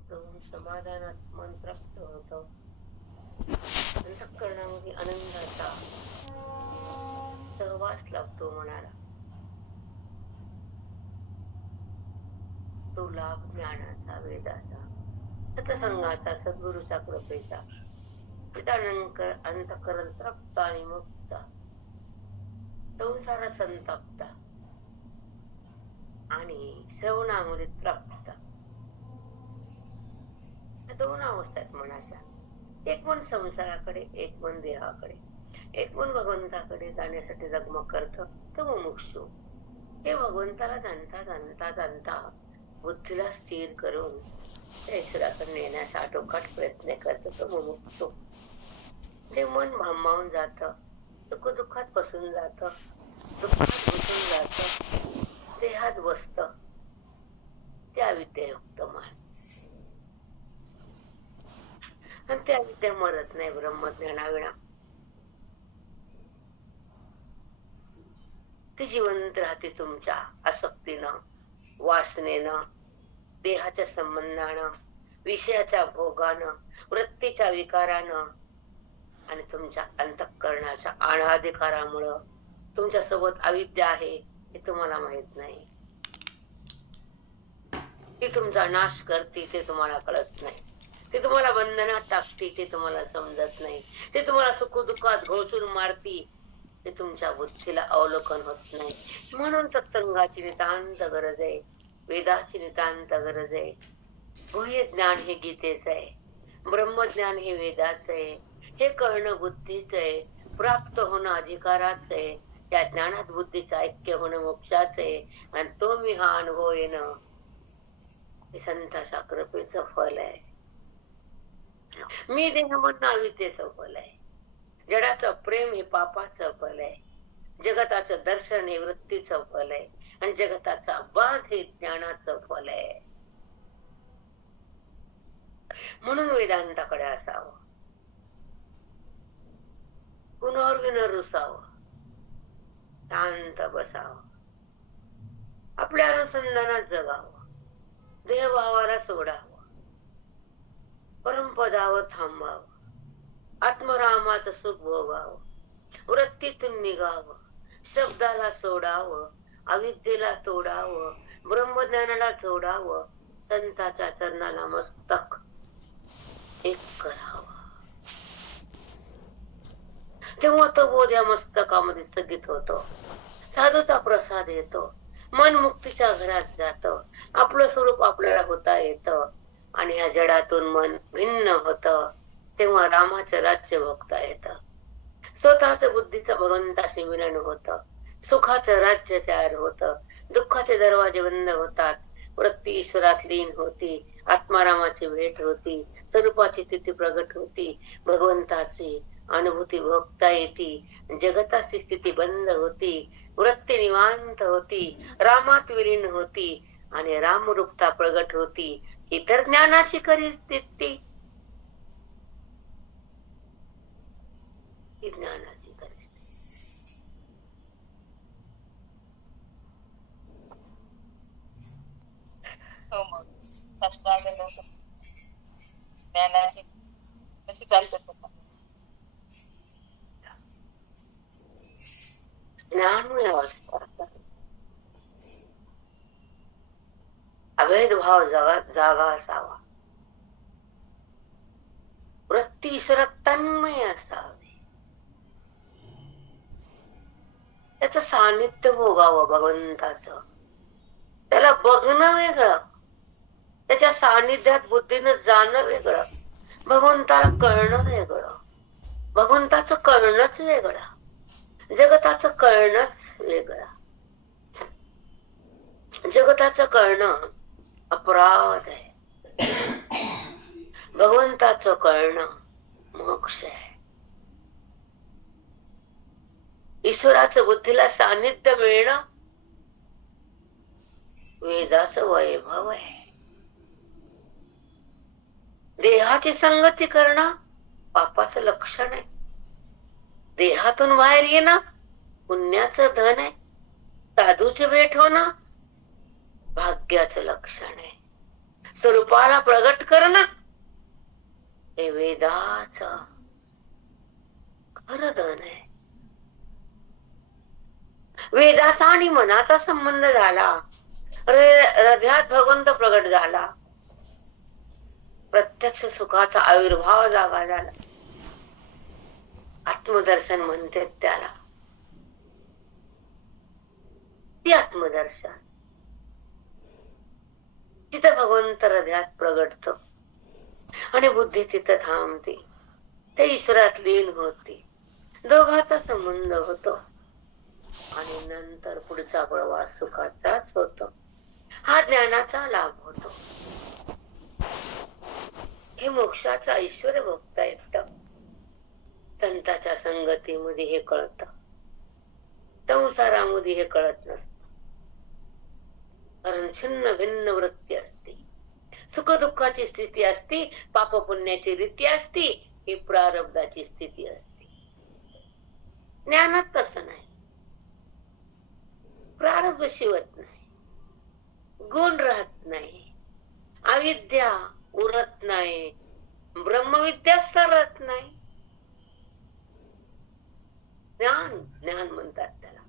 होतं, समाधानात मन तृप्त होतं, अंतःकरणामध्ये आनंदाचा सहवास लाभतो मनाला. तो लाभ ज्ञानाचा, वेदाचा, सत्संगाचा, सद्गुरूच्या कृपेचा, अंतःकरण तृप्त आणि मुक्त, संसार संतप्त आणि श्रवणामध्ये तृप्त. दोन अवस्था आहेत मनाच्या. एक मन संसाराकडे, एक मन देहाकडे. एक मन भगवंताकडे जाण्यासाठी जगमग करत, तो मुमुक्षु. हे भगवंताला जाणता जाणता जाणता बुद्धीला स्थिर करून त्या ईश्वराकडे नेण्याचा आटोकाट प्रयत्न करतो, तो मुमुक्षु. ते मन भांबावून जात, सुख दुःखात फसून जात, दुःखात घुसून जात, देहात बसत, त्या विद्यायुक्त मन. आणि त्या विद्या मरत नाही ब्रह्मज्ञानाविना. ती जिवंत राहते तुमच्या आसक्तीनं, वासनेनं, देहाच्या संबंधानं, विषयाच्या भोगानं, वृत्तीच्या विकारानं आणि तुमच्या अंतःकरणाच्या अनाधिकारामुळं. तुमच्या सोबत अविद्या आहे हे तुम्हाला माहित नाही. ती तुमचा नाश करते ते तुम्हाला कळत नाही. ते तुम्हाला बंधनात टाकते ते तुम्हाला समजत नाही. ते तुम्हाला सुख दुःखात घोळसून मारती ते तुमच्या बुद्धीला अवलोकन होत नाही. म्हणून सत्संगाची नितांत गरज आहे, वेदाची नितांत गरज आहे. गुह्य ज्ञान हे गीतेच आहे, ब्रह्मज्ञान हे वेदाच आहे. हे कळणं बुद्धीच आहे, प्राप्त होणं अधिकाराच आहे. त्या ज्ञानात बुद्धीचं ऐक्य होणं मोक्षाच आहे. आणि तो मी हा अनुभव येणं हे संताच्या कृपेचं फल आहे. मी देह म्हणणं अविद्येचं फल आहे. जडाचं प्रेम हे पापाचं फल आहे. जगताचं दर्शन हे वृत्तीचं फल आहे. आणि जगताचा बाध हे ज्ञानाचं फल आहे. म्हणून वेदांताकडे असावं, कुणावर विन रुसावं, शांत बसावं, आपल्या अनुसंधानात जगावं, देहभावाला सोडावं, परमपदावर थांबावं, आत्मरामाचं सुख भोगावं, वृत्तीतून निघावं, शब्दाला सोडावं, अविद्येला तोडावं, ब्रह्मज्ञानाला जोडावं, संताच्या चरणाला मस्तक एक करावं. तेव्हा तो बोध या मस्तकामध्ये स्थगित होतो, साधूचा प्रसाद येतो, मन मुक्तीच्या घरात जातं, आपलं स्वरूप आपल्याला होता येतं. आणि या जडातून मन भिन्न होतं. तेव्हा रामाचं राज्य भोगता येतं. स्वतःच बुद्धीचं भगवंताशी मिलन होतं, सुखाचं राज्य तयार होतं, दुःखाचे दरवाजे बंद होतात, वृत्ती ईश्वरात लीन होती, आत्मारामाची भेट होती, स्वरूपाची स्थिती प्रगट होती, भगवंताची अनुभूती भोगता येती, जगताची स्थिती बंद होती, वृत्ती निवांत होती, रामात विलीन होती आणि रामरूपता प्रगट होती. ही तर ज्ञानाची खरी स्थिती. ही ज्ञानाची खरी स्थिती. हो, मग ज्ञानाची कशी चालतात? ज्ञान अवस्था अभेद भाव जागा असावा, वृत्ती ईश्वरात तन्मय असावी, त्याचं सानिध्य भोगावं भगवंताचं. त्याला बघणं वेगळं, त्याच्या सानिध्यात बुद्धीनं जाणं वेगळं, भगवंताला कळणं वेगळं, भगवंताचं कळणंच वेगळं, जगताचं कळणंच वेगळं. जगताचं कळणं अपराध आहे, भगवंताचं कळणं मोक्ष आहे. ईश्वराचं बुद्धीला सानिध्य मिळणं वेदाचं वैभव आहे. देहाची संगती करणं पापाचं लक्षण आहे. देहातून बाहेर येणं पुण्याचं धन आहे. साधूची भेट होणं भाग्याचं लक्षण आहे. स्वरूपाला प्रगट करणं हे वेदाच खरं धन आहे. वेदाचा आणि मनाचा संबंध झाला, हृदयात भगवंत प्रगट झाला, प्रत्यक्ष सुखाचा आविर्भाव जागा झाला. आत्मदर्शन म्हणते त्याला. ती आत्मदर्शन तिथं भगवंत हृदयात प्रगटतो आणि बुद्धी तिथं थांबते, ते ईश्वरात लीन होते, दोघांचा संबंध होतो आणि नंतर पुढचा प्रवास सुखाचाच होतो. हा ज्ञानाचा लाभ होतो. हे मोक्षाचं ऐश्वर भोगता येतं. संताच्या संगतीमध्ये हे कळत, संसारामध्ये हे कळत नसत. कारण छिन्न भिन्न वृत्ती असते, सुख दुःखाची स्थिती असते, पाप पुण्याची रीती असते, ही प्रारब्धाची स्थिती असते. ज्ञानात तसं नाही. प्रारब्ध शिवत नाही, गुण राहत नाही, अविद्या उरत नाही, ब्रह्मविद्या सरत नाही. ज्ञान ज्ञान म्हणतात त्याला.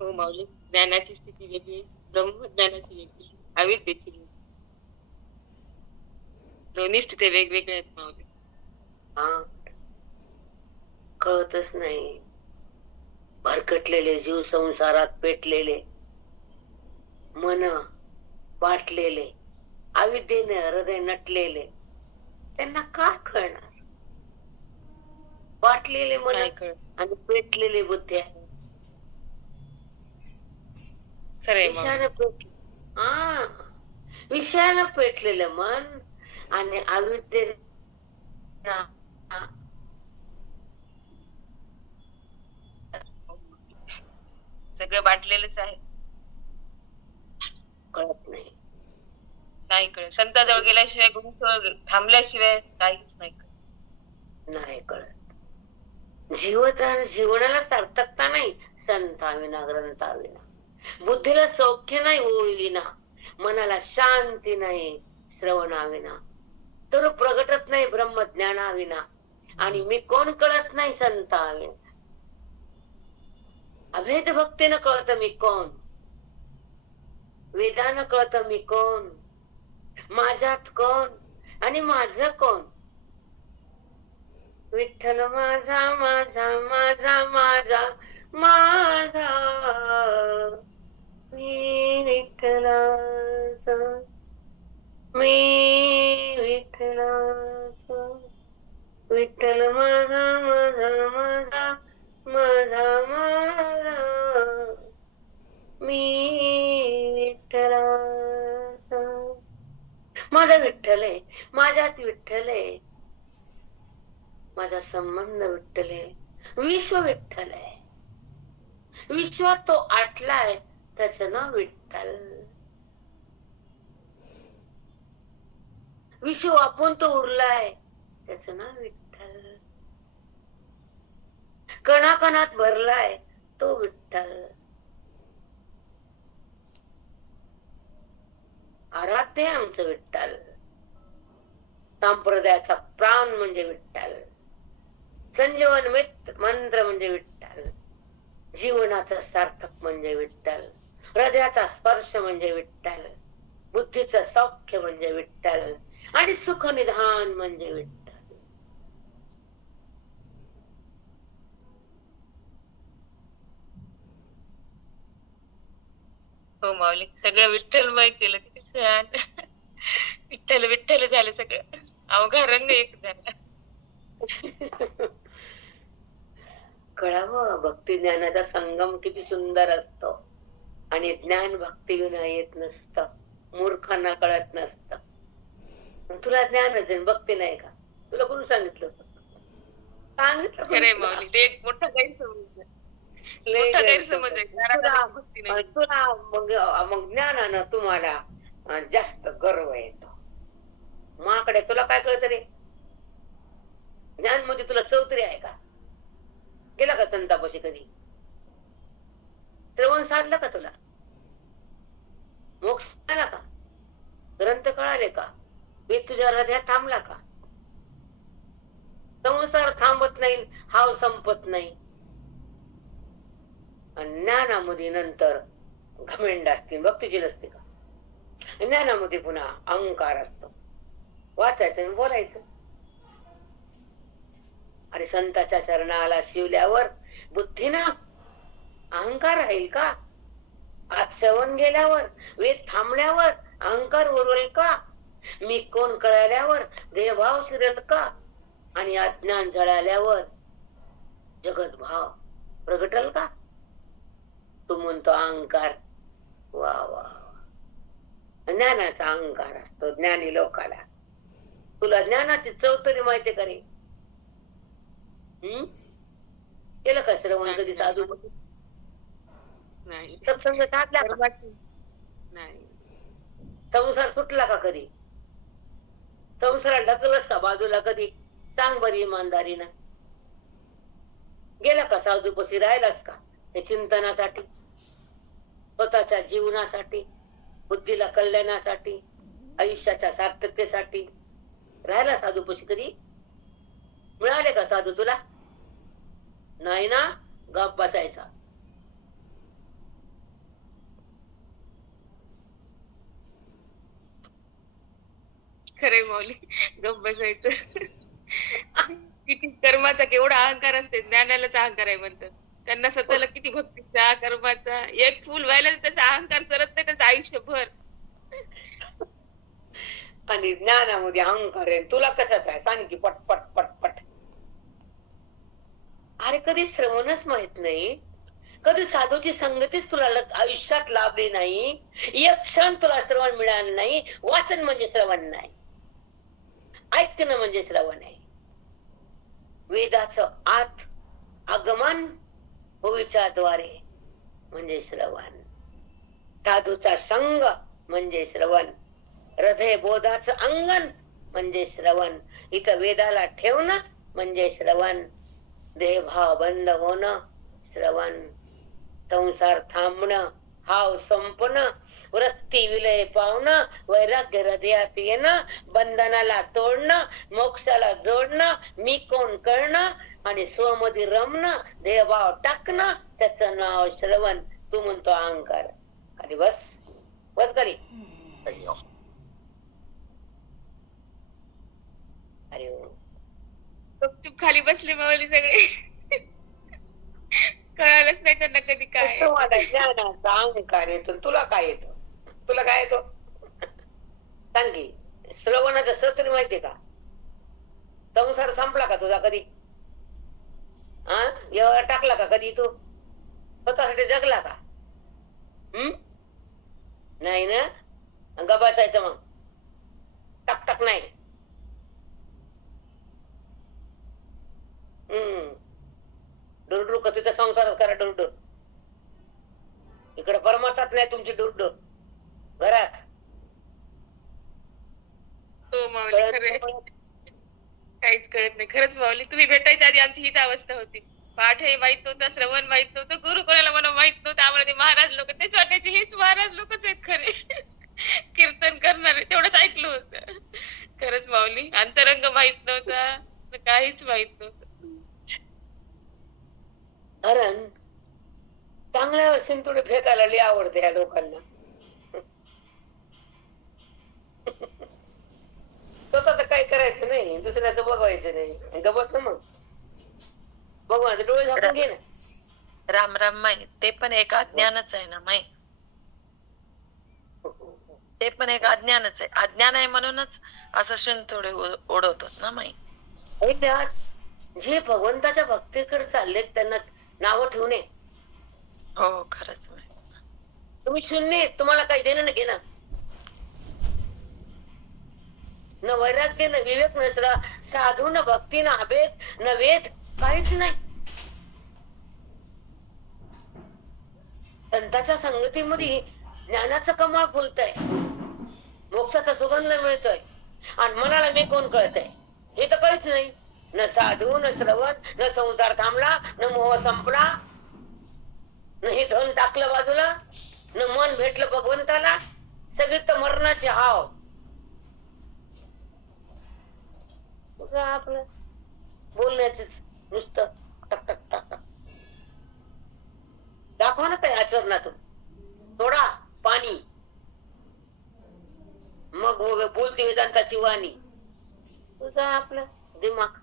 हो माऊली, ज्ञानाची स्थिती वेगळी, ब्रह्मज्ञानाची वेगळी, अविद्येची वेगळी. दोन्ही स्थिती वेगवेगळ्या आहेत माऊली. हा, कळतच नाही. भरकटलेले जीव, संसारात पेटलेले मन, वाटलेले अविद्येने हृदय नटलेले, त्यांना काय कळणार? वाटलेले मन आणि पेटलेले बुद्धी आहे. विषयानं पेटलेलं मन आणि अविद्ये सगळं बाटलेलंच आहे. कळत नाही, नाही कळत. संताजवळ गेल्याशिवाय, गुरुजवळ थांबल्याशिवाय काहीच नाही कळत. नाही कळत. जीवनाला सार्थकता नाही संताविना, ग्रंथाविना. बुद्धीला सौख्य नाही ओळीना, मनाला शांती नाही श्रवणाविना. तर प्रगटत नाही ब्रह्मज्ञानाविना, आणि मी कोण कळत नाही संताविना. अभेद भक्तीनं कळत मी कोण, वेदानं कळत मी कोण, माझ्यात कोण आणि माझं कोण. विठ्ठल माझा माझा माझा माझा माझा, मी विठ्ठलाचा, मी विठ्ठलाचा. विठ्ठल माझा माझा माझा माझा माझा, मी विठ्ठलाचा. माझा विठ्ठल आहे, माझ्यात विठ्ठल आहे, माझा संबंध विठ्ठल आहे, विश्व विठ्ठल आहे. विश्वात तो आटलाय, त्याचं नाव विठ्ठल. विश्व वापून तो उरलाय, त्याचं नाव विठ्ठल. कणाकणात भरलाय, तो विठ्ठल. आराध्य आमचं विठ्ठल. संप्रदायाचा प्राण म्हणजे विठ्ठल. संजीवन मंत्र म्हणजे विठ्ठल. जीवनाचं सार्थक म्हणजे विठ्ठल. हृदयाचा स्पर्श म्हणजे विठ्ठल. बुद्धीचं सौख्य म्हणजे विठ्ठल. आणि सुख निधान म्हणजे विठ्ठल. हो माऊली, सगळं विठ्ठलमय केलं. किती छान. विठ्ठल विठ्ठल झालं सगळं. अवघा रंग एक झाला. कळावं, भक्ती ज्ञानाचा संगम किती सुंदर असतो. आणि ज्ञान भक्ती विना येत नसतं. मूर्खांना कळत नसतं. तुला ज्ञानच आहे, भक्ती नाही का? तुला कोणी सांगितलं? खरे माऊली, ते एक मोठा गैरसमज आहे. मोठा गैरसमज आहे. तुला मग ज्ञानानं तुम्हाला जास्त गर्व येतो. माकडे तुला काय कळत रे? ज्ञान म्हणजे तुला चौतरी आहे का? संतापाशी कधी? श्रवण साधलं का तुला? मोक्ष आला का? ग्रंथ कळाले का? वेद तुझ्या हृदयात थांबला का? संसार थांबत नाही, हाव संपत नाही. ज्ञानामध्ये नंतर घमेंड असतील, भक्तीची नसते का? ज्ञानामध्ये पुन्हा अहंकार असतो. वाचायचं आणि बोलायचं. अरे संताच्या चरणाला शिवल्यावर बुद्धीना अहंकार राहील का? आज श्रवण गेल्यावर, वेद थांबल्यावर अहंकार उरवेल का? मी कोण कळल्यावर देहभाव शिरेल का? आणि अज्ञान जळाल्यावर जगत भाव प्रगटल का? तू म्हणतो अहंकार. वा वा, ज्ञानाचा अहंकार असतो ज्ञानी लोकाला. तुला ज्ञानाची चव तरी माहिती का रे? केलं का श्रवण कधी? साधू नाही, सत्संग साधला का? नाही. संसार सुटला का कधी? संसाराला ढकलस का बाजूला कधी? सांग बरी इमानदारीनं. गेला का साधूपाशी? राहिलास का हे चिंतनासाठी, स्वतःच्या जीवनासाठी, बुद्धीला कल्याणासाठी, आयुष्याच्या सार्थकतेसाठी राहिला साधूपाशी कधी? मिळाले का साधू तुला? नाही ना? गप बसायचा. खरे माऊली, गप बसायचं. किती कर्माचा केवढा अहंकार असते. ज्ञानालाच अहंकार आहे म्हणतात. त्यांना स्वतःला किती भक्तीचा कर्माचा एक फुल व्हायला त्याचा अहंकार सरत नाही त्याचं आयुष्यभर. आणि ज्ञानामध्ये अहंकार आहे. तुला कशाच आहे सांग की? पट पट पट पट. अरे कधी श्रवणच माहित नाही, कधी साधूची संगतीच तुला आयुष्यात लाभली नाही, एक क्षण तुला श्रवण मिळालं नाही. वाचन म्हणजे श्रवण नाही, ऐकणं म्हणजे श्रवण आहे. वेदाचं आत आगमन भूमीच्या द्वारे म्हणजे श्रवण. साधूचा संग म्हणजे श्रवण. हृदय बोधाचं अंगण म्हणजे श्रवण. इथं वेदाला ठेवणं म्हणजे श्रवण. देहभाव बंद होणं श्रवण. संसार थांबणं, हाव संपणं, वृत्ती विलय पावणं, वैराग्य हृदयात येणं, बंधनाला तोडणं, मोक्षाला जोडणं, मी कोण कळणं आणि स्वमध्ये रमणं, देहभाव टाकणं, त्याचं नाव श्रवण. तू म्हणतो अहंकार. खाली बस, बस खाली. अरे गपचूप खाली बसले माऊली सगळे. कळालंच नाही त्यांना कधी काय. ज्ञानाचा अहंकार येतो. तुला काय येतो? तुला काय येतो सांग की? श्रवणाचं सत्र माहितीये का? संसार संपला का तुझा कधी? एवढा टाकला का कधी? तू स्वतःसाठी जगला का? नाही ना? गबासायचं मग टाक टाक नाही. डुरडुर का तिथं संसार करा डुरडुर. इकडे परमार्थात नाही तुमची डुरडुर घरात. हो माऊली, खरं काहीच कळत नाही. खरंच माऊली, तुम्ही भेटायच्या आधी आमची हीच अवस्था होती. पाठ हे माहित नव्हतं, श्रवण माहित नव्हतं, गुरु कोणाला मला माहित नव्हतं. आम्हाला ते महाराज लोक तेच वाटायचे हेच महाराज लोकच आहेत खरे. कीर्तन करणारे तेवढंच ऐकलं होतं. खरंच माऊली, अंतरंग माहित नव्हता, काहीच माहित नव्हतं. कारण चांगल्या शिंतोडे फेकायला लई आवडते या लोकांना. स्वतःच काय करायचं नाही, दुसऱ्याचं बघवायचं नाही. गबस ना मग भगवान डोळे झाकून घे ना. राम राम माई, ते पण एक अज्ञानच आहे ना माई. ते पण एक अज्ञानच आहे. अज्ञान आहे म्हणूनच असं शिंतोडे ओढवतात ना माई. जे भगवंताच्या भक्तीकडे चाललेत त्यांना नाव ठेवणे. हो खरंच. तुम्ही शून्य, तुम्हाला काही देणं नाही घेणं. न वैराग्य, न विवेक, न साधू, न भक्ती, न अभेद, न वेद, काहीच नाही. संतांच्या संगतीमध्ये ज्ञानाचं कमाल फुलतंय, मोक्षाचा सुगंध मिळतोय आणि मनाला मी कोण कळतंय हे तर काहीच नाही. न साधू न श्रवण न संसार थांबला न मोह संपला न हे धन टाकलं बाजूला न मन भेटलं भगवंताला. सगळे तर मरणाचे हाव. आपलं बोलण्याच नुसतं टक टक टक टक. दाखवा ना काही आचरणातून. थोडा पाणी मग बोलते वेदांताची वाणी. तुझा आपलं दिमाग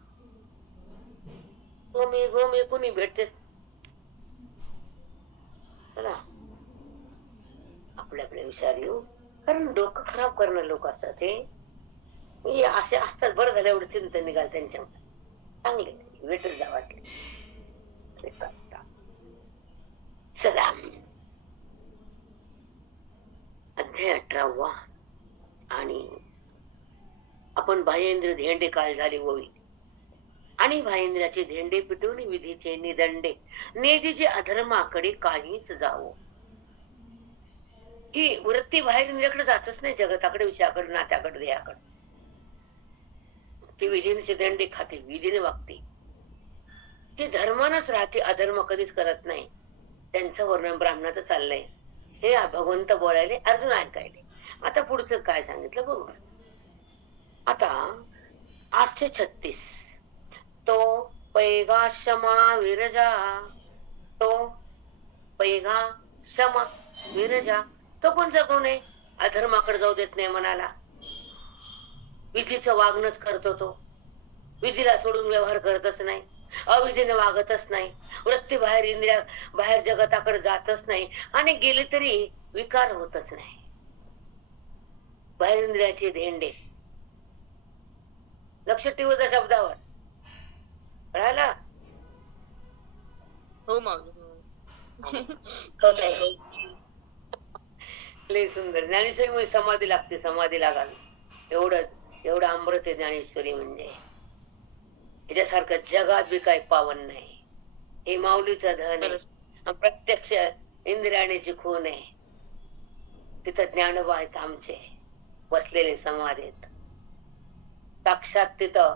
गोमे कुणी भेटते आपल्या विचार येऊ. कारण डोकं खराब करणं लोक असतात हे असे असतात. बरं झालं एवढं चिंतन निघाल त्यांच्या चांगले वेटर जावातले. चला अध्याय 18 आणि आपण बाह्येंद्र धेंडे काळ झाले ओवी आणि बाह्येंद्राचे धेंडे पिटून विधीचे निदंडे नेदीचे अधर्माकडे काहीच जावो. ही वृत्ती बाहेर इंद्रियाकडे जातच नाही. जगताकडे विषयाकडे नात्याकडे ध्येयाकडे. ती विधीचे दंडे खाते विधीने वागते. ती धर्मानच राहते. अधर्म कधीच करत नाही. त्यांचं वर्णन ब्राह्मणाचं चाललंय. हे भगवंत बोलायले अर्जुन ऐकायले. आता पुढचं काय सांगितलं बघू. आता 836 तो पैगा क्षमा विरजा. तो पैगा क्षमा विरजा. तो कोणचा गुण आहे? अधर्माकडे जाऊ देत नाही मनाला. विधीचं वागणंच करतो तो. विधीला सोडून व्यवहार करतच नाही. अविधीने वागतच नाही. वृत्ती बाहेर इंद्रिया बाहेर जगताकडे जातच नाही आणि गेली तरी विकार होतच नाही. बाहेर इंद्रियाचे धेंडे. लक्ष ठेवू त्या शब्दावर. कळालं? हो माऊली. लय सुंदर. ज्ञानेश्वरी समाधी लागते. समाधी लागावी एवढं अमृत आहे ज्ञानेश्वरी. म्हणजे याच्यासारखं जगात बी काही पावन नाही. हे माऊलीचं धन आहे. प्रत्यक्ष इंद्रियाणीची खून आहे. तिथं ज्ञानोबा आहेत आमचे बसलेले समाधीत. साक्षात तिथं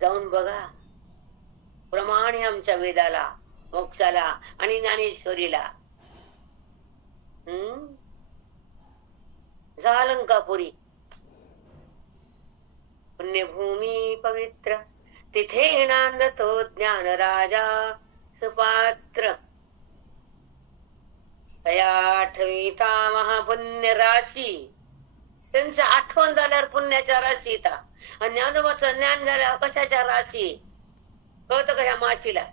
जाऊन बघा. प्रमाणे आमच्या वेदाला मोक्षाला आणि ज्ञानेश्वरीला. झालंकापुरी पुण्यभूमी पवित्र तिथे नांदतो ज्ञान राजा सुपात्र. तया आठविता महापुण्य राशी. त्यांचं आठवण झाल्यावर पुण्याच्या राशी येता. आणि ज्ञानोबाचं ज्ञान झाल्यावर कशाच्या राशी कळतं का ह्या माशीला?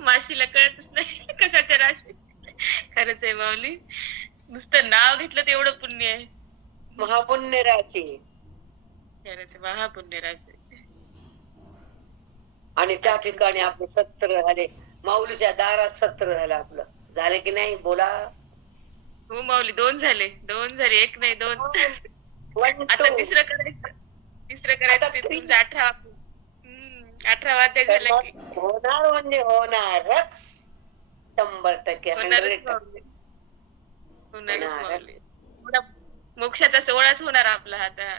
माशीला कळतच नाही कशाच्या राशी. खरंच आहे माऊली. नुसतं नाव घेतलं तेवढं पुण्य आहे. महापुण्य राशी. खरंच महापुण्य राशी. आणि त्या ठिकाणी आपले सत्र झाले. माऊलीच्या दारात सत्र झालं आपलं. झाले की नाही बोला? हो माऊली. 2 झाले. 2 झाले. 1 नाही 2. आता तिसरं करायचं ते तुमचं 18 अध्याय झाला की होणार. म्हणजे होणारच 100% 100%. मोक्षाचा 16च होणार आपला आता.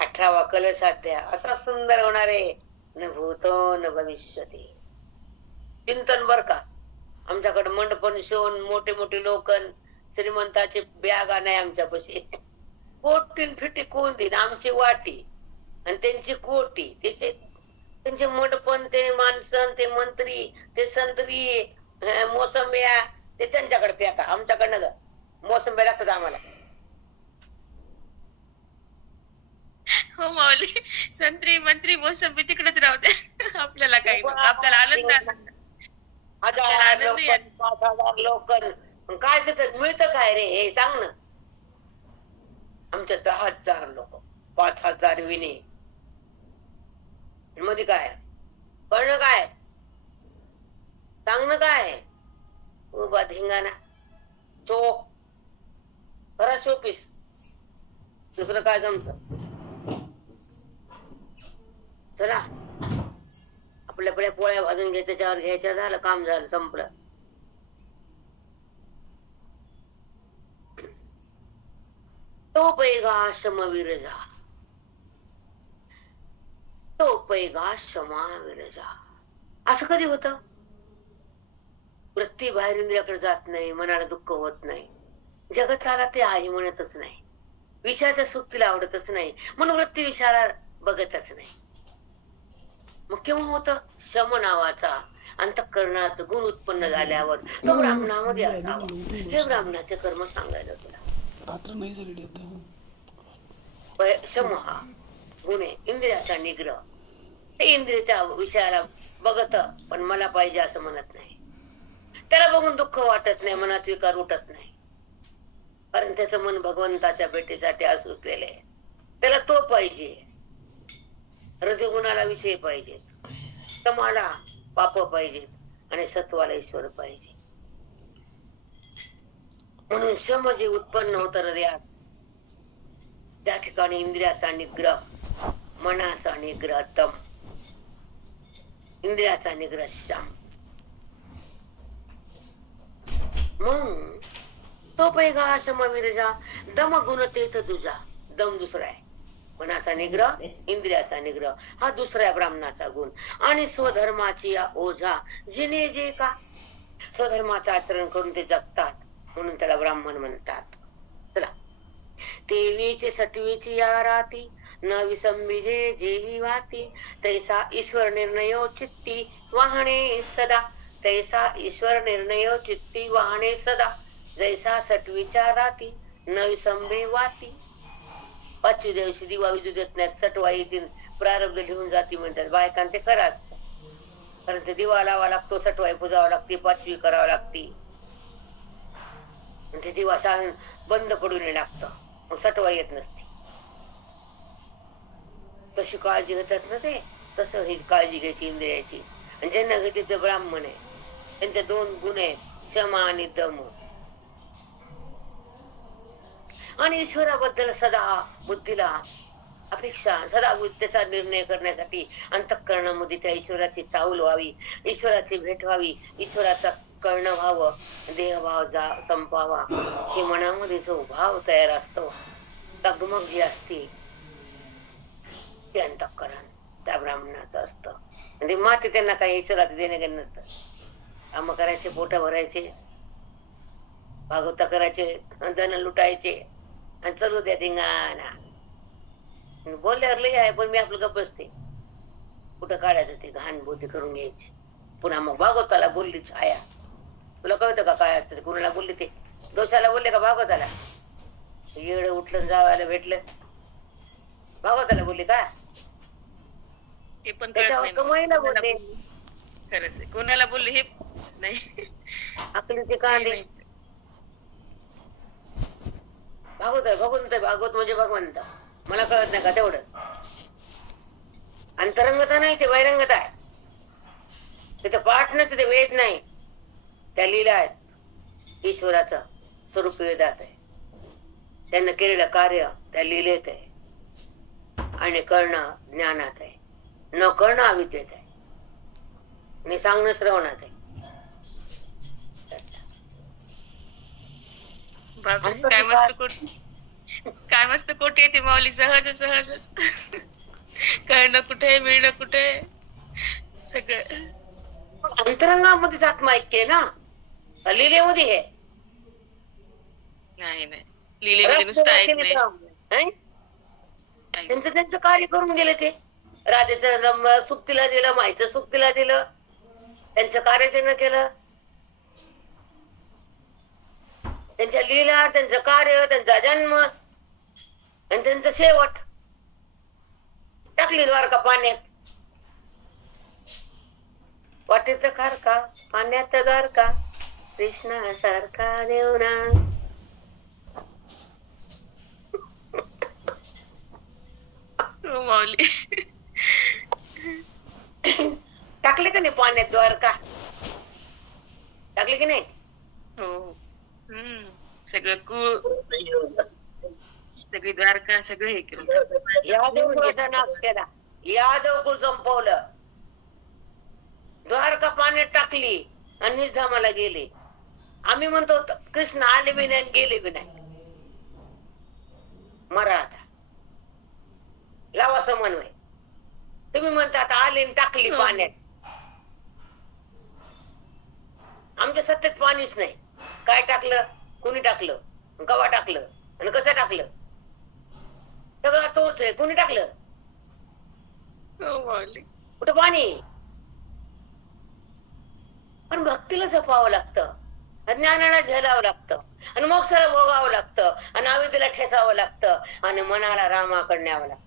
18वा कलशाध्याय असा सुंदर होणार आहे. न भूतो न भविष्यती. चिंतन बर का. आमच्याकडे मंडपन शिवून मोठे मोठे लोकन श्रीमंताचे बॅगा नाही आमच्यापाशी. कोटीन फिटी कोण देईन. आमची वाटी आणि त्यांची कोटी. त्यांचे मंडपन ते माणसं ते मंत्री ते संत्री मोसंब्या ते त्यांच्याकडे प्याका. आमच्याकडनं मोसंब्या लागतात आम्हाला. हो माऊली. संत्री मंत्री मोसंबी तिकडेच राहते. आपल्याला काही आपल्याला आनंद. 5,000 लोक काय तिथं मिळतं काय रे हे सांग ना. आमच्या 10,000 लोक 5,000 विने मध्ये काय कळणं काय सांगणं काय. उभा धिंगाणा चोक खरा शोपीस. दुसरं काय जमत. चला आपल्या पोळ्या भाजून घ्यायच्या त्याच्यावर घ्यायच्या. झालं काम झालं संपलं. तो पैगा शमविरजा. तो पैगा क्षमा विरजा. असं कधी होतं? वृत्ती बाहेर इंद्रियाकडे जात नाही, मनाला दुःख होत नाही, जगताला ते आई म्हणतच नाही, विषयाचं सुख तिला आवडतच नाही, म्हणून वृत्ती विषयाला बघतच नाही. मग केव्हा होत? शम नावाचा अंतःकरणात गुण उत्पन्न झाल्यावर तो ब्राह्मणामध्ये असावा. हे ब्राह्मणाचे कर्म सांगायला तुला. रात्र नाही झालेली. शम हा गुण आहे, इंद्रियाचा निग्रह. ते इंद्रियाच्या विषयाला बघत पण मला पाहिजे असं म्हणत नाही, त्याला बघून दुःख वाटत नाही, मनात विकार उठत नाही, कारण त्याचं मन भगवंताच्या भेटीसाठी असुसलेलं आहे. त्याला तो पाहिजे, रजगुणाला विषय पाहिजे, तमाला पाप पाहिजेत आणि सत्वाला ईश्वर पाहिजे. म्हणून शम जे उत्पन्न होत हृदयात, त्या ठिकाणी इंद्रियाचा निग्रह, मनाचा निग्रह तम, इंद्रियाचा निग्रह शम. मग तो पैगा शम विरजा दम गुण तेथ दुजा. दम दुसरा आहे, मनाचा निग्रह, इंद्रियाचा निग्रह हा दुसऱ्या ब्राह्मणाचा गुण. आणि स्वधर्माची या ओझा, जिने जे का स्वधर्माचं आचरण करून ते जगतात म्हणून त्याला ब्राह्मण म्हणतात. चला, तेवीचे सटवीची या राती न विसंबिजे जेही वाती, तैसा ईश्वर निर्णयो चित्ती वाहणे सदा. तैसा ईश्वर निर्णयो चित्ती वाहणे सदा, जैसा सटवीच्या राती न विसंबे वाती. पाचवी दिवशी दिवा विजू देत नाहीत, सटवा येतील, प्रारब्ध लिहून जाती म्हणतात. बायकांना ते कराच, कारण ते दिवा लावा लागतो, सटवाई पुजावं लागते, पाचवी करावं लागते, ते दिवा शाळून बंद पडून लागतं, मग सटवा येत नसते. तशी काळजी घेतात ना ते, तसं ही काळजी घ्यायची इंद्रियाची. आणि ज्यांना घेते ते ब्राह्मण आहे, त्यांचे दोन गुण आहेत, क्षमा आणि दम. आणि ईश्वराबद्दल सदा बुद्धीला अपेक्षा, सदा त्याचा निर्णय करण्यासाठी अंतःकरणामध्ये त्या ईश्वराची चावल व्हावी, ईश्वराची भेट व्हावी, ईश्वराचा कळणं व्हावं, देहभाव संपावा, हे मनामध्ये जो भाव तयार असतो, तगमग जी असते, ते अंतःकरण त्या ब्राह्मणाचं असतं. म्हणजे माते त्यांना काही ईश्वराचं देणे घेणं नसतं. काम करायचे, पोट भरायचे, भागवता करायचे, धन लुटायचे आणि चालू द्या धिंगाणा. बोलल्यावर लय आहे, पण मी आपलं गप्प बसते. कुठं काढायचं ते घाण बोधी करून घ्यायची. पुन्हा मग भागवताला बोलली छाया, तुला कळतं का काय असतं? कुणाला बोलली ते? दोषाला बोलले का भागवताला? येड उठलं जावायला भेटलं, भागवताला बोलली का? ते पण कमाईला बोलले, खरंच कोणाला बोलले हे नाही. अकलीचे कांदे भागवत आहे. भागवत म्हणजे भगवंत. मला कळत नाही का तेवढं? अंतरंगता नाही, ते बहिरंगता आहे. तिथे पाठ नाही, तिथे वेद नाही, त्या लीला आहेत. ईश्वराचं स्वरूप वेदात आहे, त्यांना केलेलं कार्य त्या लीलेत आहे, आणि करणं ज्ञानात आहे, न करणं अविद्येत आहे, आणि सांगणं श्रवणात आहे. काय मस्त कोटी येते माऊली, सहज सहजच कळणं कुठे, मिळणं कुठे, सगळं अंतरंगामध्येच आत्मा ऐक्य ना, लीलेमध्ये हे नाही. लीलेमध्ये नुसतं ऐकलंय. त्यांचं कार्य करून गेले ते. राजाचं सुख तिला दिलं, माईचं सुख तिला दिलं, त्यांचं कार्य त्यानं केलं. त्यांच्या लीला, त्यांचं कार्य, त्यांचा जन्म आणि त्यांचं शेवट. टाकली द्वारका पाण्यात, वाटेचं खारका पाण्यात द्वारका, कृष्णा सारखा देवना. माऊली टाकले का नाही पाण्यात द्वारका? टाकले की नाही? हो. सगळं सगळी द्वारका सगळं हे केलं. यादव कुळाचा नाश केला, यादव कुळ संपवलं, द्वारका पाण्यात टाकली आणि निजामाला गेले. आम्ही म्हणतो कृष्ण आले बी नाही गेले बी नाही. मरा आता, लावा समन्वय. तुम्ही म्हणतात आले आणि टाकली पाण्यात. आमच्या सत्तेत पाणीच नाही. काय टाकलं, कोणी टाकलं, कवा टाकलं आणि कसं टाकलं, सगळं तोच आहे. कोणी टाकलं, कुठं पाणी. पण भक्तीला जपावं लागतं, ज्ञानाला झेलावं लागतं, आणि मोक्षाला भोगावं लागतं, आणि अविद्येला ठेसावं लागतं, आणि मनाला रामाकडे न्यावं लागतं.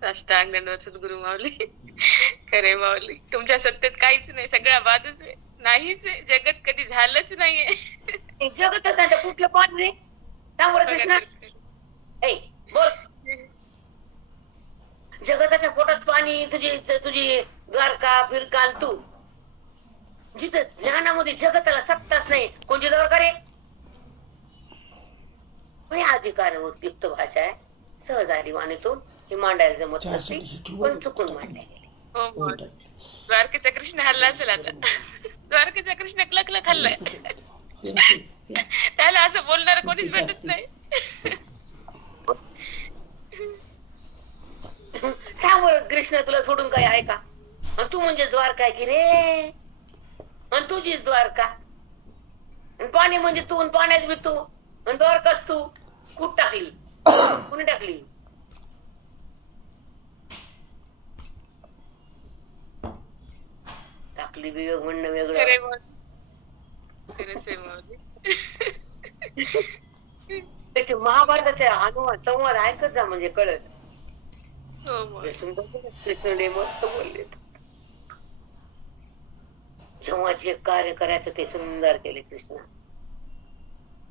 साष्टांग दंडवत गुरु माऊली. खरे माऊली, तुमच्या सत्तेत काहीच नाही, सगळा बादच आहे, नाहीच आहे, जगत कधी झालंच नाहीये. जगत कुठलं पाणी नाही, सांग बरं कृष्णा. बोल. जगताच्या पोटात पाणी, तुझी द्वारका फिरका, तू जिथं ज्ञानामध्ये जगताला सत्ताच नाही, कोणती द्वारका रे. अधिकार युक्त भाषा आहे, सहज आली वाणीतून ही मांडायला जमत नसते, पण चुकून मांडल्या गेली. द्वारकेचा कृष्ण हल्ला असेल आता. द्वारकेचा कृष्ण क्लकल खाल्लाय, त्याला असं बोलणार कोणीच भेटत नाही. सांग बरं कृष्ण, तुला सोडून काही आहे का. आणि तू म्हणजे द्वारका आहे की रे, आणि तुझीच द्वारका, आणि पाणी म्हणजे तू, आणि पाण्यात बी तू, आणि द्वारकाच तू. कुठ टाकली, कुणी टाकली. टाकली विवेक म्हणणं वेगळं. त्याचे महाभारताचे अनुवाद संवाद ऐकत जा, म्हणजे कळत. कृष्णने मस्त बोलले, जेव्हा जे कार्य करायचं ते सुंदर केले कृष्ण.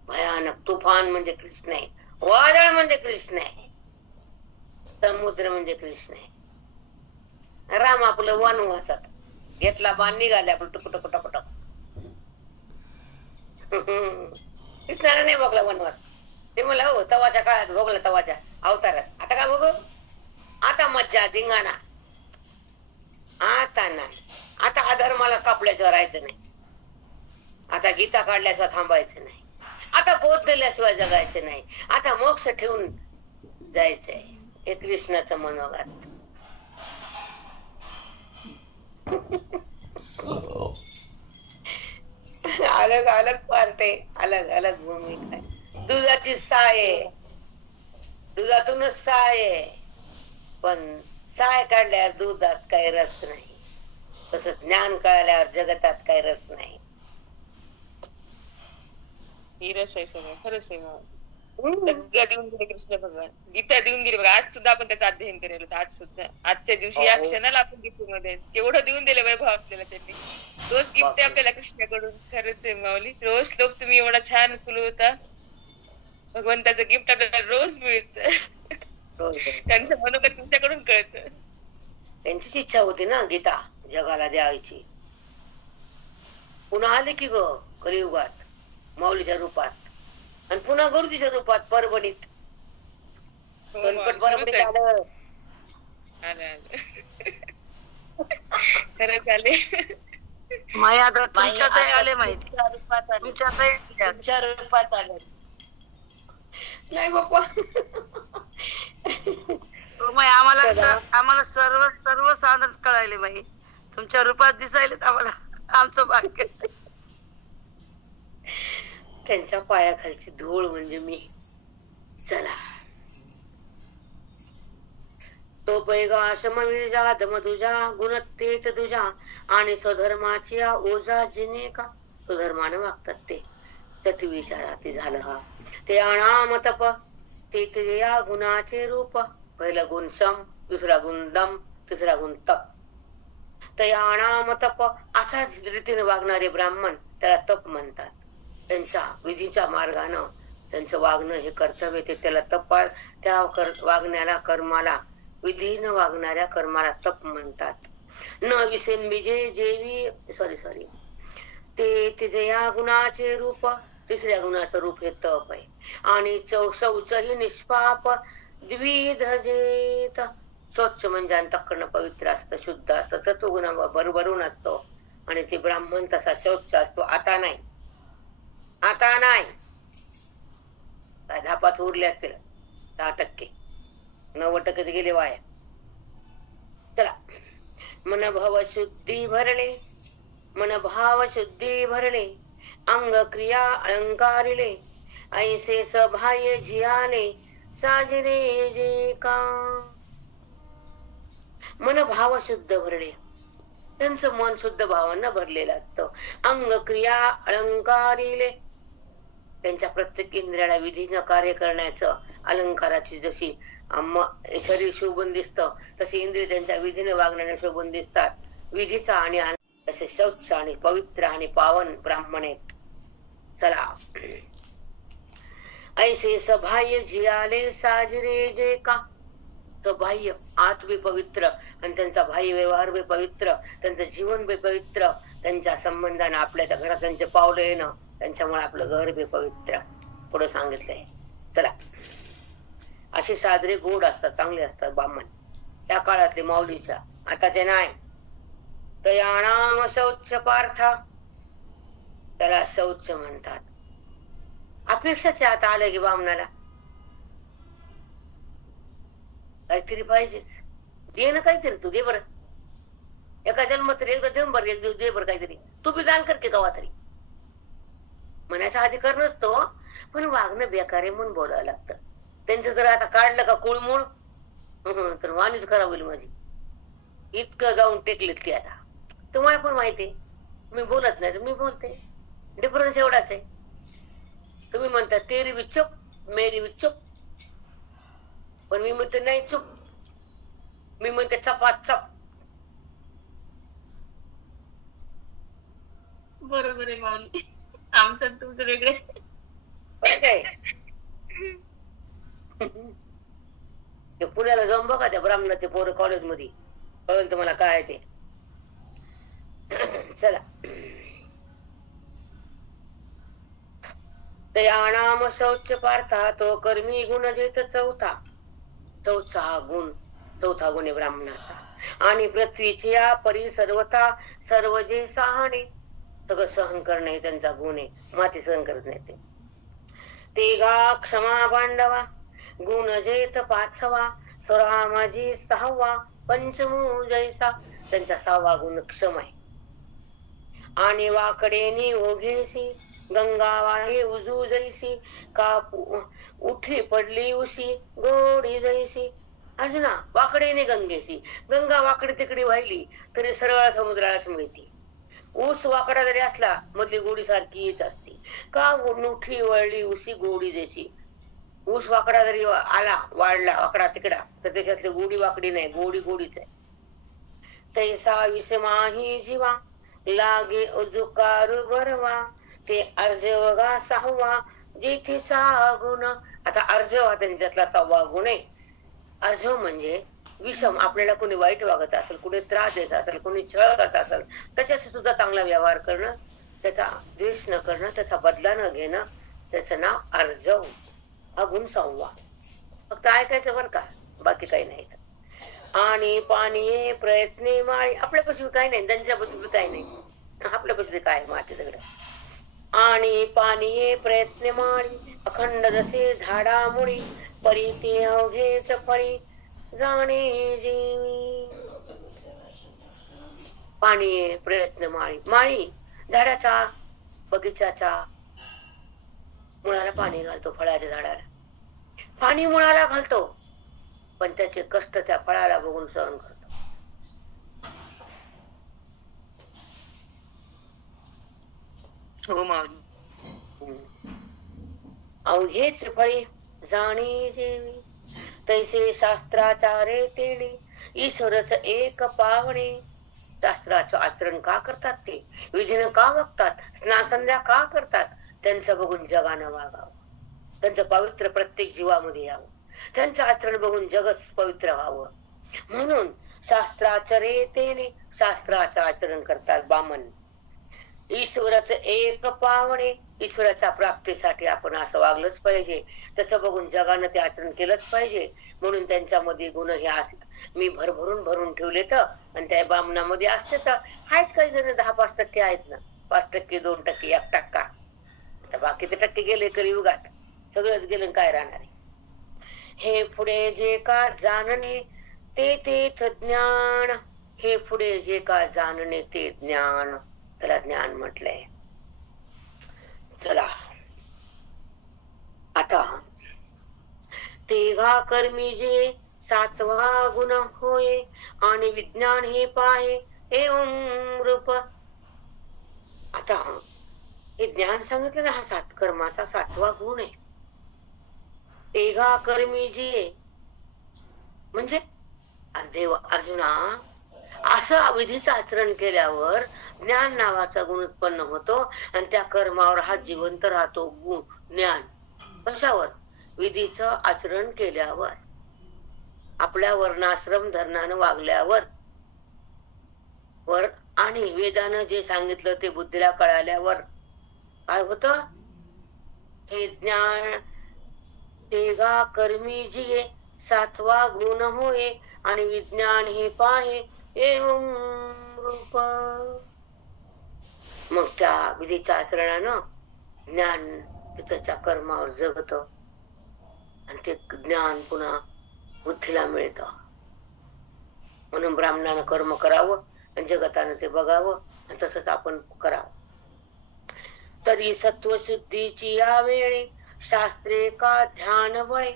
भयानक तुफान म्हणजे कृष्ण आहे, वादळ म्हणजे कृष्ण आहे, समुद्र म्हणजे कृष्ण आहे. राम आपलं वनवासात घेतला बाण, निघाले आपलं टुक टुक टक टक. कृष्णाला नाही बघला वनवास. ते म्हणलं हो तवाच्या काळात भोगला, तवाच्या अवतारात. आता काय बघू, आता मज्जा धिंगाणा, आता नाही. आता अधर्माला कापल्याशिवाय राहायचं नाही, आता गीता काढल्याशिवाय थांबायचं नाही, आता बोध दिल्याशिवाय जगायचं नाही, आता मोक्ष ठेवून जायचंय. हे कृष्णाचं मनोगत. अलग अलग पार्टे, अलग अलग भूमिका. दुधाची साय, दुधातूनच साय, पण साय काढल्यावर दुधात काही रस नाही, तसंच ज्ञान कळल्यावर जगतात काही रस नाही. ही रस आहे सगळं, खरंच आहे. सगळं देऊन गेले कृष्ण भगवान, गीता देऊन गेले बघा. आज सुद्धा आपण त्याचं अध्ययन केलेलं होतं. आज सुद्धा आजच्या दिवशी या क्षणाला आपण गीतेमध्ये केवढं देऊन दिले वैभव आपल्याला त्यांनी. रोज गिफ्ट आहे आपल्याला कृष्णाकडून. खरंच आहे माऊली, रोज श्लोक तुम्ही एवढा छान फुलवता. भगवंताचं गिफ्ट आपल्याला रोज मिळत, त्यांचं मनोगत तुमच्याकडून कळत. त्यांचीच इच्छा होती ना गीता जगाला द्यायची. पुन्हा आले की ग कलियुगात माऊलीच्या रूपात, आणि पुन्हा गुरुजीच्या रूपात परभणीत. गणपत परभणीत आलं. खरंच आले. तुमच्यात आले माहिती, तुमच्या रूपात आले. नाही बाप्पा, आम्हाला सर्व सर्व साधन कळायले बाई, तुमच्या रूपात दिसायलेत आम्हाला. आमचं भाग्य. त्यांच्या पायाखालची धूळ म्हणजे मी. चला तो पैगा शमविजा दमदुजा गुणतेच दुजा, आणि स्वधर्माची ओझा जिने का स्वधर्माने वागतात ते. तटी विचाराती झालं हा ते अनाम तप, ते या गुणाचे रूप. पहिला गुण सम, दुसरा गुण दम, तिसरा गुण तप. तयाणाम तप, अशा रीतीने वागणारे ब्राह्मण त्याला तप म्हणतात. त्यांच्या विधीच्या मार्गानं त्यांचं वागणं हे कर्तव्य, ते त्याला तप. त्या वागण्याला कर्माला, विधीनं वागणाऱ्या कर्माला तप म्हणतात. न विसेंबिजे जेवी सॉरी ते या गुणाचे रूप. तिसऱ्या गुणाचं रूप हे तप आहे. आणि शौचही निष्पाप द्विधजेत. स्वच्छ म्हणजे अंतःकरण पवित्र असतं, शुद्ध असतं, तत्वगुण बरोबरून असतो. आणि ते ब्राह्मण तसा शौच असतो. आता नाही, आता नाही. 10% उरले असतील, 10%. 90% गेले वाया. चला, मन भाव शुद्धी भरले, मन भाव शुद्धी भरले, अंग क्रिया अलंकारिले, ऐसे सभाय जियाले, साजरे जे का. मन भाव शुद्ध भरले, त्यांचं मन शुद्ध भावांना भरलेलं असतं. अंग क्रिया अलंकारिले, त्यांच्या प्रत्येक इंद्रियाला विधीनं कार्य करण्याचं, अलंकाराची जशी शरीर शोभून दिसतं तसे इंद्रिय त्यांच्या विधीने वागण्याने शोभून दिसतात. विधीचा आणि तसे शौच आणि पवित्र आणि पावन ब्राह्मण आहेत. चला, ऐसे सबाह्य जियाले साजरे जे का. सबाह्य आत बी पवित्र आणि त्यांचा बाह्य व्यवहार बी पवित्र, त्यांचं जीवन बी पवित्र, त्यांच्या संबंधाने आपल्या त्या घरात त्यांचे पावलं येणं, त्यांच्यामुळे आपलं घर बी पवित्र. पुढे सांगितलंय. चला, असे साजरे गोड असतात, चांगले असतात ब्राह्मण त्या काळातले माऊलीच्या. आता ते नाही. तयाणाम शौच पार्था, त्याला शौच म्हणतात. अपेक्षाचे आता आलं की ब्राह्मणाला काहीतरी पाहिजेच. दे ना काहीतरी, तू दे बरं. एका जन्म तरी एकदा देऊन बरं, एक दिवस दे बरं काहीतरी. तू बी दान करते कवा तरी. म्हणायचा अधिकार नसतो, पण वागणं बेकार आहे म्हणून बोलावं लागतं. त्यांचं जर आता काढलं का कुळमूळ तर वाणीच खराब होईल माझी. इतकं जाऊन टेकलेत की आता. तुम्हाला पण माहितीये, मी बोलत नाही, मी बोलते. डिफरन्स एवढाच आहे. तुम्ही म्हणता तेरी भी चुप, मेरी भी चुप, पण मी म्हणते नाही चुप. मी म्हणते चपात चप. बरोबर आहे माऊली. आमचं तुमचं वेगळे काय. ते पुण्याला जाऊन बघा त्या ब्राह्मणाचे पोरं कॉलेजमध्ये, कळलं तुम्हाला काय ते. चला, तयाणाम शौच पार्था, तो कर्मी गुण जेत चौथा. चौथा गुण आहे ब्राह्मणाचा. आणि पृथ्वीचे या परी सर्वथा सर्व जे सहाणे, सगळं सहन करणे त्यांचा गुण आहे. माती सहन करत नाही ते गा क्षमा पांडवा, गुण जेत पाचवा, स्वरामाजी सहावा, पंचमू जैसा, त्यांचा 6वा गुण क्षम आहे. आणि वाकडेनी ओघेसी, गंगा वाहे उजू जैसी, कापू उठी पडली उशी, गोडी जैसी. अर्जुना, वाकडेने गंगेसी, गंगा वाकडे तिकडे वाहिली तरी सरळ समुद्रालाच मिळते. ऊस वाकडा जरी असला मधली गोडी सारखी येत असते. का उठी वळली उशी गोडी जैसी. ऊस वाकडा जरी आला वाढला वाकडा तिकडा तर त्याच्यातली गोडी वाकडी नाही, गोडी गोडीच आहे. तैसा विषमाही जीवा, लागे उजुकार बरवा, ते अर्जवगा 6वा जेथीचा गुण. आता अर्जव हा त्यांच्यातला 6वा गुण आहे. अर्जव म्हणजे विषम, आपल्याला कोणी वाईट वागत असेल, कोणी त्रास देत असेल, कोणी छळ करत असेल, त्याच्याशी सुद्धा चांगला व्यवहार करणं, त्याचा द्वेष न करणं, त्याचा बदला न घेणं, त्याचं नाव अर्जव. हा गुण 6वा. फक्त ऐकायचं बरं का, बाकी काही नाही. आणि पाणी प्रयत्ने माळी, आपल्यापासून काही नाही, त्यांच्यापासून काही नाही, आपल्यापासून काय माती सगळं. आणि पाणी प्रयत्न माळी, अखंड जसे झाडामुळी, परी ते अवघेच फळी जाणे जीवी. पाणी प्रयत्न माळी, माळी झाडाच्या बगीचाच्या मुळाला पाणी घालतो, फळाच्या झाडाला पाणी मुळाला घालतो, पण त्याचे कष्ट त्या फळाला बघून सहन करतो. हो माऊली. अवघेच फळी जाणी जेवी, तैसे शास्त्राचारे तेडी, ईश्वरच एक पावणे. शास्त्राचं आचरण का करतात ते, विधीनं का वागतात, स्नान संध्या का करतात, त्यांचं बघून जगानं वागावं, त्यांचं पवित्र प्रत्येक जीवामध्ये यावं, त्यांचं आचरण बघून जगच पवित्र व्हावं. म्हणून शास्त्राचरे तेने, शास्त्राचं आचरण करतात ब्राह्मण. ईश्वराचं एक पावणे, ईश्वराच्या प्राप्तीसाठी आपण असं वागलंच पाहिजे, त्याचं बघून जगानं ते आचरण केलंच पाहिजे. म्हणून त्यांच्यामध्ये गुण हे असतात. मी भरभरून भरून ठेवले तर, आणि त्या ब्राह्मणामध्ये असते तर आहेत काही जण 10-5% आहेत ना, 5%, 2%, 1%. आता बाकीचे टक्के गेले कलियुगात, सगळंच गेलं काय राहणार आहे. हे पुढे जे का जाणणे ते तेच ज्ञान. हे पुढे जे का जाणणे ते ज्ञान, त्याला ज्ञान म्हटलंय. चला आता तेघा कर्मी जे सातवा गुण होय आणि विज्ञान हे पाहे एवं रूप. आता हे ज्ञान सांगितलं ना, हा कर्माचा सातवा गुण आहे. तेघा कर्मी जे म्हणजे देव अर्जुना, असं विधीचं आचरण केल्यावर ज्ञान नावाचा गुण उत्पन्न होतो आणि त्या कर्मावर हा जिवंत राहतो. गुण ज्ञान कशावर? विधीचं आचरण केल्यावर, आपल्या वर्णाश्रम धर्मानं वागल्यावर वर, आणि वेदानं जे सांगितलं ते बुद्धीला कळाल्यावर काय होत? हे ज्ञान तेगा कर्मी जी सातवा गुण होय आणि विज्ञान हे पाहे एवं रूप. मग त्या विधीच्या आचरणानं ज्ञान त्याच्या कर्मावर जगत आणि ते ज्ञान पुन्हा बुद्धीला मिळत. म्हणून ब्राह्मणानं कर्म करावं आणि जगतानं ते बघावं आणि तसंच आपण करावं. तरी सत्वशुद्धीची या वेळी शास्त्रे का ध्यान बळे.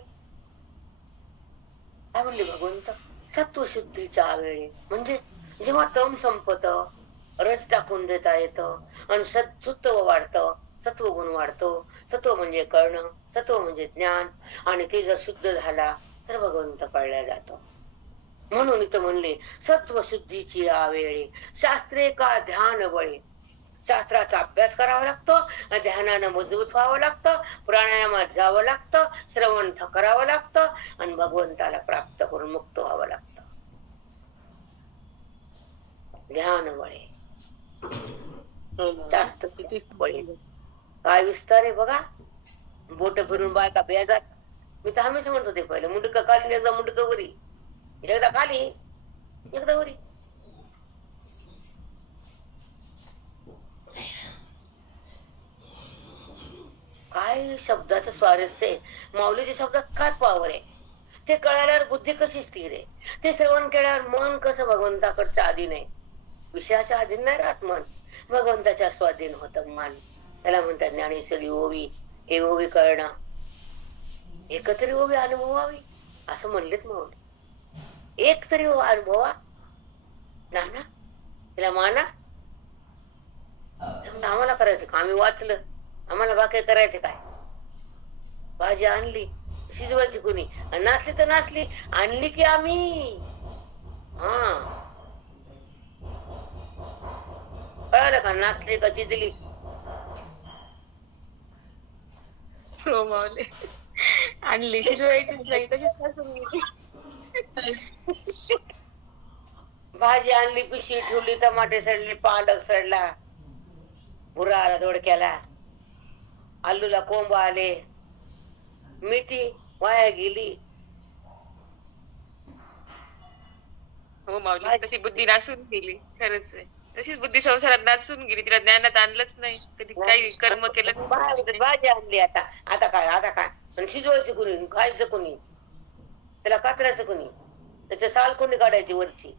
काय म्हणले भगवंत? सत्वशुद्धीच्या वेळी म्हणजे जेव्हा तम संपत, रज टाकून देता येतं आणि सत्व वाढतं, सत्वगुण वाढतो. सत्व म्हणजे कळणं, सत्व म्हणजे ज्ञान, आणि ते जर शुद्ध झाला तर भगवंत कळला जातो. म्हणून इथं म्हणले सत्वशुद्धीची या वेळी शास्त्रे का ध्यान बळे. शास्त्राचा अभ्यास करावा लागतो, ध्यानानं मजबूत व्हावं लागतं, प्राणायामात जावं लागतं, श्रवण करावं लागतं आणि भगवंताला प्राप्त करून मुक्त व्हावं लागतं. ध्यान बळे, जास्त बळे. काय विस्तार आहे बघा. बोट फिरून बायका बेजार. मी तर हमेशा म्हणत होते पहिले, मुंडक खाली, एकदा मुंडक वरी, एकदा खाली एकदा वरी. काय शब्दाचं स्वारस्य आहे. माऊलीच्या शब्दात काय पावर आहे. ते कळाल्यावर बुद्धी कशी स्थिर आहे. ते श्रवण केल्यावर मन कसं भगवंताकडच्या अधीन आहे. विषयाच्या अधीन नाही राहत मन, भगवंताच्या स्वाधीन होतं मन. त्याला म्हणतात ज्ञानेश्वरी ओवी. हे ओवी कळणं, एकतरी ओवी अनुभवावी असं म्हणलेत माऊली. एक तरी अनुभवा नाना, तिला माना. आम्हाला करायचं का? आम्ही वाचलं, आम्हाला बाकी करायचे काय? भाजी आणली, शिजवायची कोणी, नाचली तर नाचली, आणली की आम्ही. हा कळालं का? नाचली का शिजली. हो माऊली, आणली शिजवायचीच नाही, तशीच नाचून गेली. भाजी आणली, पिशवी ठेवली, टमाटे सडले, पालक सडला, बुरा आला दोडक्याला, आलूला कोंब आले, मिठी वाया गेली. हो माऊली, तशी बुद्धी नासून गेली. खरंच आहे, तशीच बुद्धी संसारात नासून गेली. तिला ज्ञानात आणलंच नाही. कधी काही कर्म केलं. भाजी आणली, आता आता काय, आता काय, आणि शिजवायचं कोणी, खायचं कोणी, त्याला कातरायचं कोणी, त्याच्या साल कोणी काढायची वरची.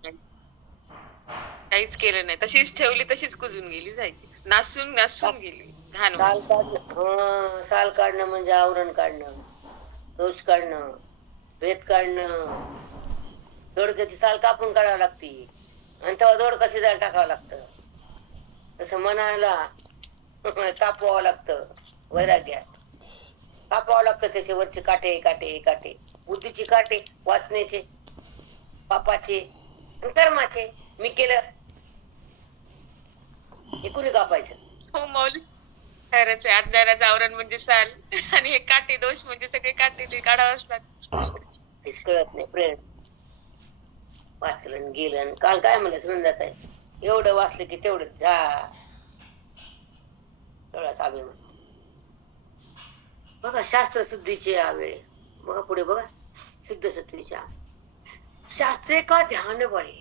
काहीच केलं नाही, तशीच ठेवली, तशीच कुजून गेली. जायची नासून नासून गेली. घाण. साल काढणं म्हणजे आवरण काढणं, दोष काढणं, भेद काढणं. दोडक्याची साल कापून काढावं लागते आणि तेव्हा दोडका शिजायला टाकावं लागतं. तसं मनाला कापवावं लागतं. वैराग्यात कापावं लागतं त्याचे वरचे काटे काटे काटे. बुद्धीची काटे, वाचण्याचे, पापाचे, कर्माचे. मी केलं हे कुणी कापायचं? हो माऊली, खरंच आहे. अज्ञानाचं आवरण म्हणजे साल आणि हे काटे दोष म्हणजे सगळे काटे ते काढावंच लागतं. तेच कळत नाही. प्रेम वाचलं गेलं. काल काय म्हणलं सुंदर आहे, एवढं वाचलं की तेवढं जा, तेवढाच अभिमान. बघा शास्त्र शुद्धीचे यावेळी बघा, पुढे बघा, शुद्ध सत्वीच्या शास्त्रे का ध्यान बळे.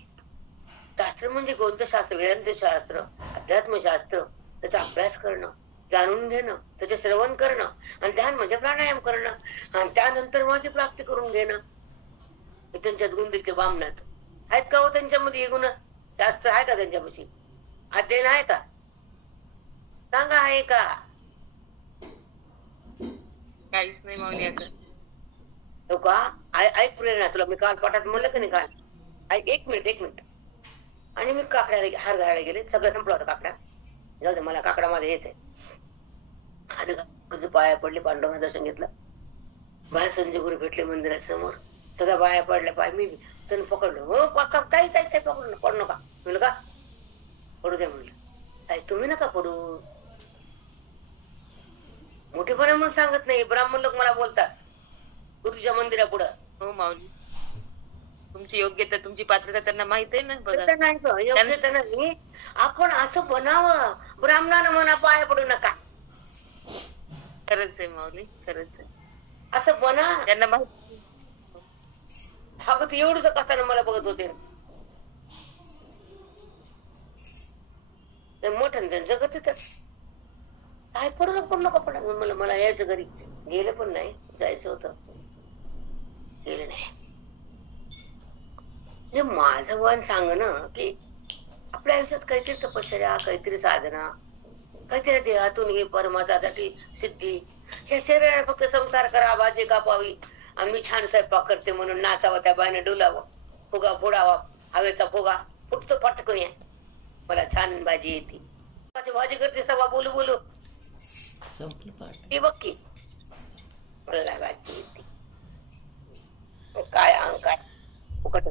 शास्त्र म्हणजे कोणतं शास्त्र? वेदांत शास्त्र, अध्यात्मशास्त्र, त्याचा अभ्यास करणं, जाणून घेणं, त्याचे श्रवण करणं, आणि ध्यान म्हणजे प्राणायाम करणं, आणि त्यानंतर माझी प्राप्ती करून घेणं. त्यांच्यात गुंडीचे बामणात आहेत का हो? त्यांच्यामध्ये गुण शास्त्र आहे का? त्यांच्यापाशी अध्ययन आहे का? सांगा, आहे का? काहीच नाही माऊली आता. हो का? ऐक प्रेरणा, तुला मी काल पाठात म्हणलं का नाही? काल ऐक, एक मिनिट. आणि मी काकड्याला हार घालायला गेले, सगळं संपलं होतं काकडा. जाऊ दे, मला काकडा माझा हेच आहे. आणि पाया पडले, पांडवांना दर्शन घेतलं. बाहेर संजय गुरु भेटले मंदिरासमोर, सगळ्या बाया पडल्या. पाय मी त्यांनी पकडलं. हो ताई पकडलं. पडू नका म्हणलं. का पडू द्या म्हणलं. ताई तुम्ही नका पडू. मोठेपणा म्हणून सांगत नाही, ब्राह्मण लोक मला बोलतात गुरुच्या मंदिरा पुढं. हो माऊली, तुमची योग्यता, तुमची पात्रता त्यांना माहित आहे ना. बघा, नाही योग्यता नाही. आपण असं बनावं, ब्राह्मणानं म्हणा पाया पडू नका. खरंच आहे माऊली, खरंच आहे. असं बना. त्यांना माहित. हा तर एवढं कथानं मला बघत होते. मोठं त्यांचं गत काय पडू नका. मला यायचं घरी. गेलं पण नाही, जायचं होतं, गेलं नाही. माझं मन सांग ना की आपल्या आयुष्यात काहीतरी तपश्चर्या, काहीतरी साधना, काहीतरी देहातून हे परमार्थासाठी सिद्धी. या शरीराने फक्त संसार करा, भाजी कापावी, आणि मी छान स्वयंपाक करते म्हणून नाचावं, त्या बायने डुलावं, फुगा फोडावा, हवेचा फुगा फुटतो पटकन. या मला छान भाजी येते, भाजी करते सवा बोलू ती बघ की मला भाजी येते. काय अंग काय फुकट.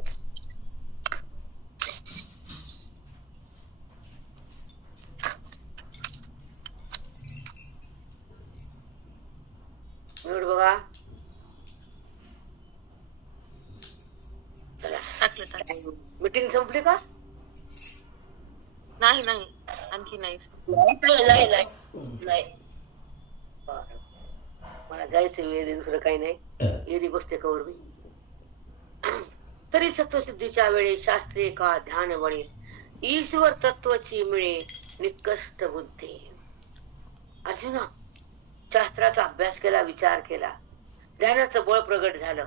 बघा मीटिंग संपली का? नाही आणखी नाही. मला जायचं वेळ, दुसरं काही नाही. येरी बसते कवर मी. तरी सत्वसिद्धीच्या वेळी शास्त्रीय का ध्यान बळे, ईश्वर तत्वाची मिळे निकष्ट बुद्धी. अर्जुना, शास्त्राचा अभ्यास केला, विचार केला, ध्यानाचं बळ प्रगट झालं.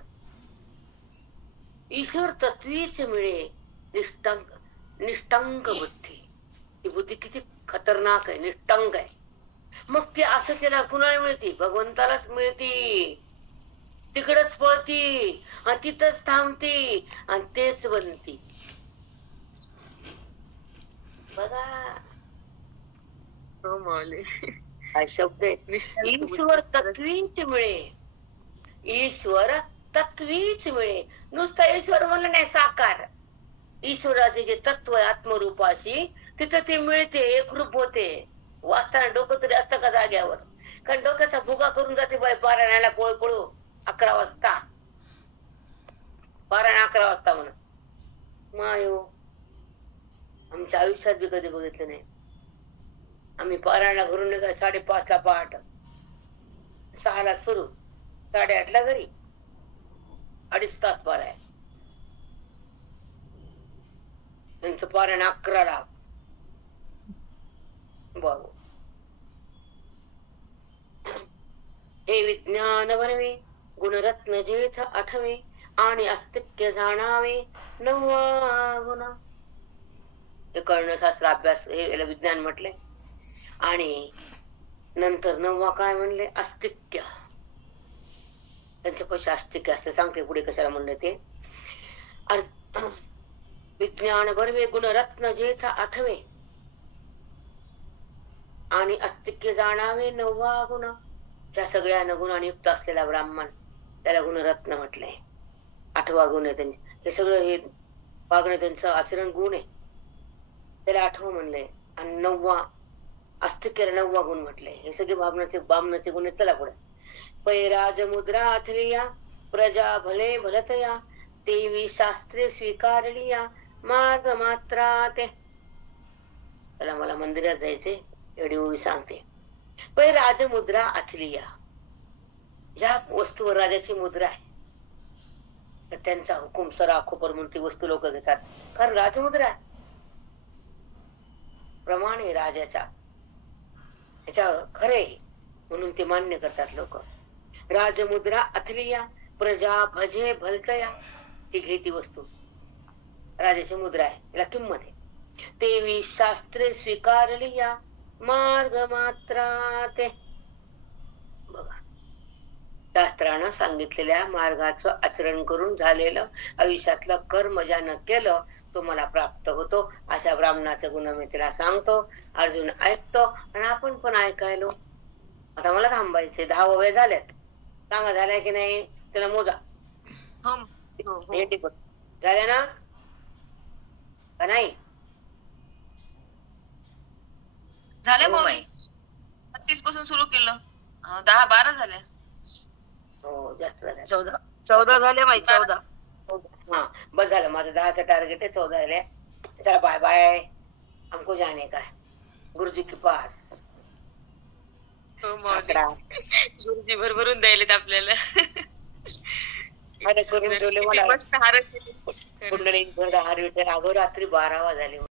ईश्वर तत्वीच मिळे निष्टंक बुद्धी. ती बुद्धी किती खतरनाक आहे, निष्टंक आहे. मग ती असं केला कुणाला मिळती? भगवंतालाच मिळती. तिकडच पळती आणि तिथंच थांबती आणि तेच बनती. बघा हो माऊली, हा शब्द आहे. ईश्वर तत्वीच मिळे, ईश्वर तत्वीच मिळे. नुसतं ईश्वर म्हणलं नाही, साकार ईश्वराचे जे तत्व आहे आत्मरूपाशी, तिथं ते मिळते, एकरूप होते. वाचताना डोकं तरी असतं का जाग्यावर? कारण डोक्याचा फुगा करून जाते बाय पारायणाला पळू 11 वाजता. पारायण 11 वाजता म्हणून मायो आमच्या आयुष्यात बी कधी बघितलं नाही. आम्ही पारायणला घरून निघाय 5:30 ला पहाट, 6 ला सुरू, 8:30 ला घरी, 2.5 तास पारायण. त्यांचं पारायण 11 ला. बाबू हे विज्ञान बनवे, गुणरत्न जेथ आठवे, आणि अस्तित्व जाणावे 9वा गुण. हे कळणं शास्त्र अभ्यास, हे विज्ञान म्हटले. आणि नंतर 9वा काय म्हणले? अस्तित्व. त्यांच्या पैसे अस्तित्व असते, सांगते पुढे कशाला म्हणलं ते. विज्ञान बनवे, गुणरत्न जेथ आठवे, आणि अस्तित्व जाणावे 9वा गुण. त्या सगळ्या गुणांनी युक्त असलेला ब्राह्मण, त्याला गुणरत्न म्हटलंय. 8वा गुण आहे त्यांचे. हे सगळं हे वागणं त्यांचं आचरण गुण आहे, त्याला 8वं म्हणलंय. आणि 9वा अस्तित्वाला 9वा गुण म्हटलंय. हे सगळे बामणाचे गुण आहेत. चला पुढे. पै राजमुद्रा अथलिया, प्रजा भले भलतया, देवी शास्त्रे स्वीकारलिया, मार्ग मात्रा ते. चला मला मंदिरात जायचे, एवढी उभी सांगते. पै राजमुद्रा अथलिया, ज्या वस्तूवर राजाची मुद्रा आहे तर त्यांचा हुकुम सरा खोपर म्हणून ती वस्तू लोक घेतात, कारण राजमुद्रा प्रमाणे राजाच्या ह्याच्यावर खरे म्हणून ते मान्य करतात लोक. राजमुद्रा अथलिया प्रजा भजे भलतया, ही घेती वस्तू राजाची मुद्रा आहे, याला किंमत आहे. तेवी शास्त्रे स्वीकारलिया मार्ग मात्रा ते, बघा शास्त्रानं सांगितलेल्या मार्गाचं आचरण करून झालेलं आयुष्यातलं कर्म ज्यानं केलं तो मला प्राप्त होतो. अशा ब्राह्मणाचे गुण मी तिला सांगतो. अर्जुन ऐकतो आणि आपण पण ऐकायलो. आता मला थांबायचे 10 वय झाल्यात, सांगा झालाय की नाही त्याला मोजा. झाले ना का नाही? झाले हो मग बाई. 36 पासून सुरू केलं, 10-12 झाले. हो जास्त झाले. 14 झाले माहिती, 14. हाँ बस झालं माझं 10चं टार्गेट आहे, 14 झाले. चला बाय बाय, हमको जाने का है गुरुजी के पास. गुरुजी भरभरून द्यायलेत आपल्याला. करून ठेवले मला मस्त हार कुंडली हार विठ्ठल. अगो रात्री 12 वाजले.